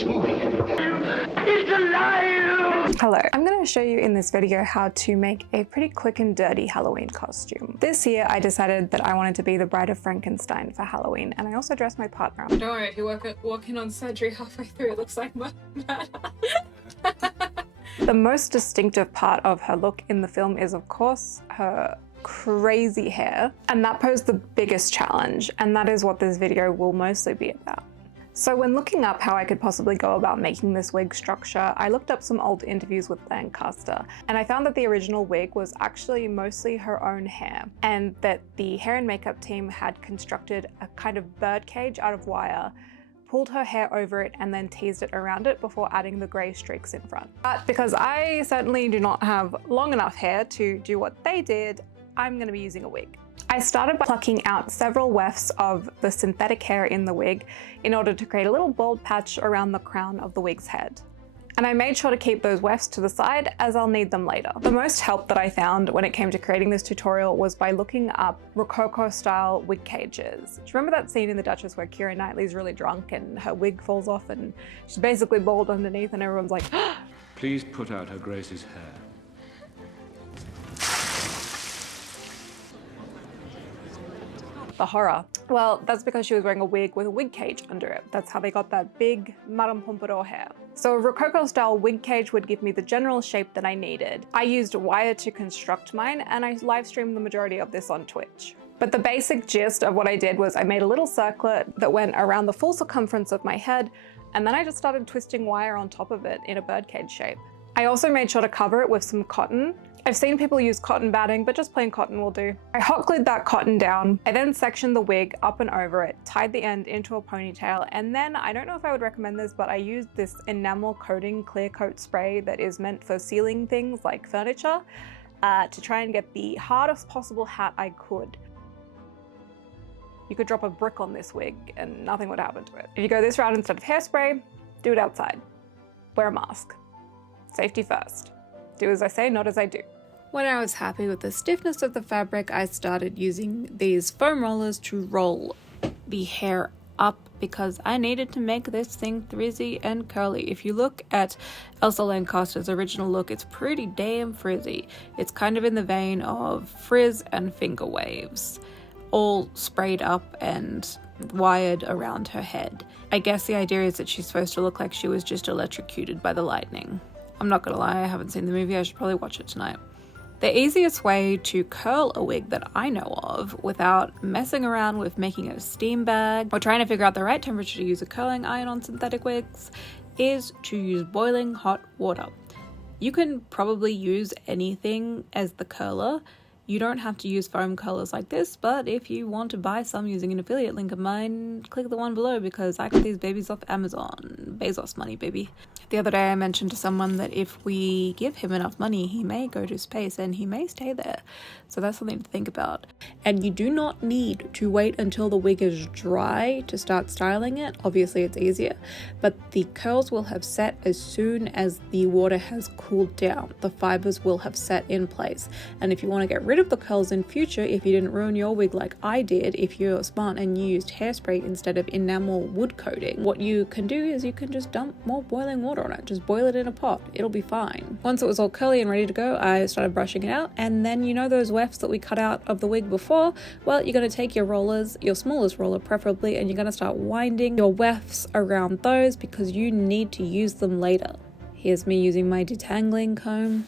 It's moving. It's alive! Hello, I'm going to show you in this video how to make a pretty quick and dirty Halloween costume. This year I decided that I wanted to be the Bride of Frankenstein for Halloween, and I also dressed my partner up. Don't worry, if you walk in on surgery halfway through, it looks like murder. The most distinctive part of her look in the film is, of course, her crazy hair, and that posed the biggest challenge, and that is what this video will mostly be about. So when looking up how I could possibly go about making this wig structure, I looked up some old interviews with Lancaster, and I found that the original wig was actually mostly her own hair, and that the hair and makeup team had constructed a kind of bird cage out of wire, pulled her hair over it, and then teased it around it before adding the grey streaks in front. But because I certainly do not have long enough hair to do what they did, I'm going to be using a wig. I started by plucking out several wefts of the synthetic hair in the wig in order to create a little bald patch around the crown of the wig's head. And I made sure to keep those wefts to the side as I'll need them later. The most help that I found when it came to creating this tutorial was by looking up Rococo style wig cages. Do you remember that scene in The Duchess where Keira Knightley's really drunk and her wig falls off and she's basically bald underneath and everyone's like, Please put out Her Grace's hair. the horror? Well, that's because she was wearing a wig with a wig cage under it. That's how they got that big Madame Pompadour hair. So a Rococo style wig cage would give me the general shape that I needed. I used wire to construct mine, and I live streamed the majority of this on Twitch. But the basic gist of what I did was I made a little circlet that went around the full circumference of my head, and then I just started twisting wire on top of it in a birdcage shape. I also made sure to cover it with some cotton. I've seen people use cotton batting, but just plain cotton will do. I hot glued that cotton down. I then sectioned the wig up and over it, tied the end into a ponytail, and then, I don't know if I would recommend this, but I used this enamel coating clear coat spray that is meant for sealing things like furniture to try and get the hardest possible hat I could. You could drop a brick on this wig and nothing would happen to it. If you go this route instead of hairspray, do it outside. Wear a mask. Safety first. Do as I say, not as I do. When I was happy with the stiffness of the fabric, I started using these foam rollers to roll the hair up because I needed to make this thing frizzy and curly. If you look at Elsa Lancaster's original look, it's pretty damn frizzy. It's kind of in the vein of frizz and finger waves, all sprayed up and wired around her head. I guess the idea is that she's supposed to look like she was just electrocuted by the lightning. I'm not gonna lie, I haven't seen the movie, I should probably watch it tonight. The easiest way to curl a wig that I know of without messing around with making a steam bag or trying to figure out the right temperature to use a curling iron on synthetic wigs is to use boiling hot water. You can probably use anything as the curler. You don't have to use foam curlers like this, but if you want to buy some using an affiliate link of mine, click the one below because I got these babies off Amazon. Bezos money, baby. The other day I mentioned to someone that if we give him enough money, he may go to space and he may stay there. So that's something to think about. And you do not need to wait until the wig is dry to start styling it. Obviously it's easier, but the curls will have set as soon as the water has cooled down. The fibers will have set in place. And if you want to get rid of the curls in future, if you didn't ruin your wig like I did, if you're smart and you used hairspray instead of enamel wood coating, what you can do is you can just dump more boiling water on it. Just boil it in a pot. It'll be fine. Once it was all curly and ready to go, I started brushing it out, and then you know those wefts that we cut out of the wig before? Well, you're going to take your rollers, your smallest roller preferably, and you're going to start winding your wefts around those because you need to use them later. Here's me using my detangling comb.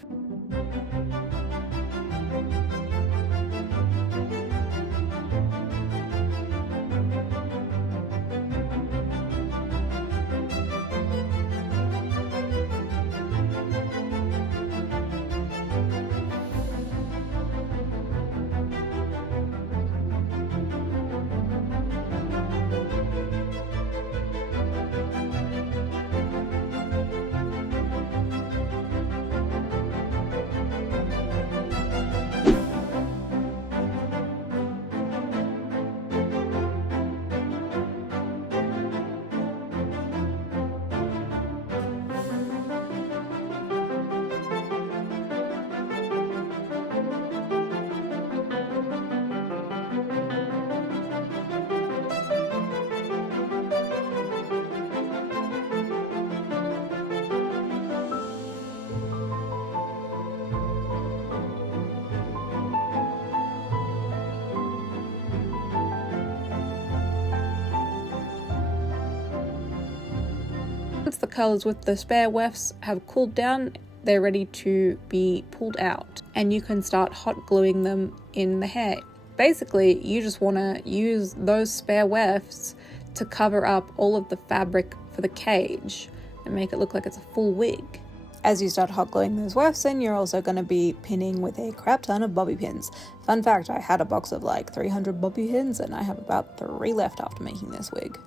Once the colours with the spare wefts have cooled down, they're ready to be pulled out, and you can start hot gluing them in the hair. Basically, you just want to use those spare wefts to cover up all of the fabric for the cage and make it look like it's a full wig. As you start hot gluing those wefts in, you're also going to be pinning with a crap ton of bobby pins. Fun fact, I had a box of like 300 bobby pins and I have about 3 left after making this wig.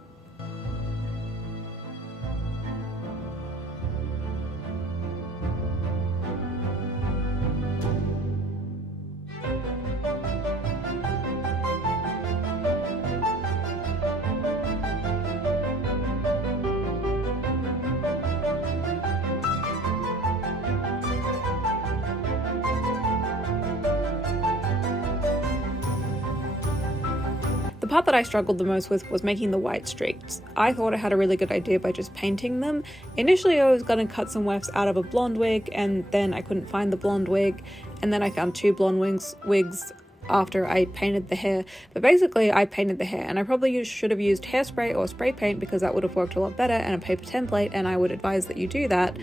The part that I struggled the most with was making the white streaks. I thought I had a really good idea by just painting them. Initially I was going to cut some wefts out of a blonde wig, and then I couldn't find the blonde wig, and then I found 2 blonde wigs after I painted the hair. But basically I painted the hair, and I probably should have used hairspray or spray paint because that would have worked a lot better, and a paper template, and I would advise that you do that.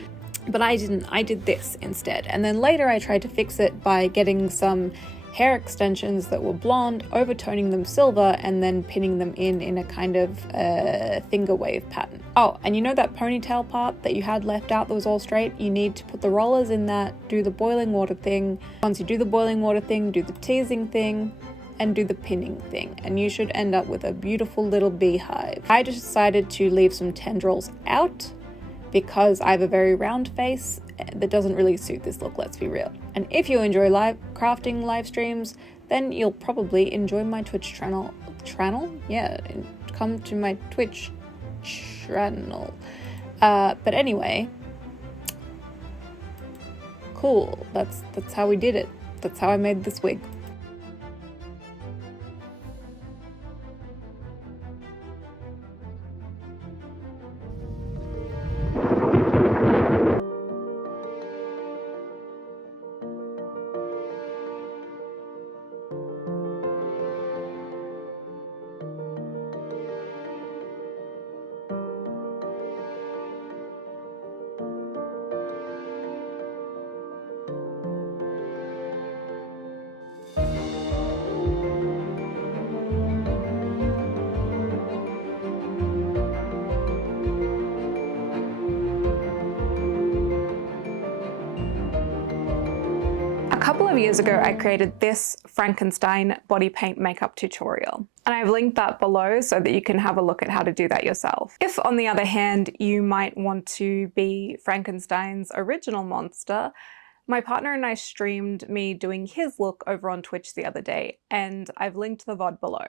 But I didn't. I did this instead. And then later I tried to fix it by getting some hair extensions that were blonde, overtoning them silver, and then pinning them in a kind of finger wave pattern. Oh, and you know that ponytail part that you had left out that was all straight? You need to put the rollers in that, do the boiling water thing. Once you do the boiling water thing, do the teasing thing, and do the pinning thing, and you should end up with a beautiful little beehive. I just decided to leave some tendrils out because I have a very round face that doesn't really suit this look, let's be real. And if you enjoy crafting live streams, then you'll probably enjoy my Twitch channel? Yeah, come to my Twitch channel. But anyway, cool, that's how we did it. That's how I made this wig. A couple of years ago, I created this Frankenstein body paint makeup tutorial, and I've linked that below so that you can have a look at how to do that yourself. If, on the other hand, you might want to be Frankenstein's original monster, my partner and I streamed me doing his look over on Twitch the other day, and I've linked the VOD below.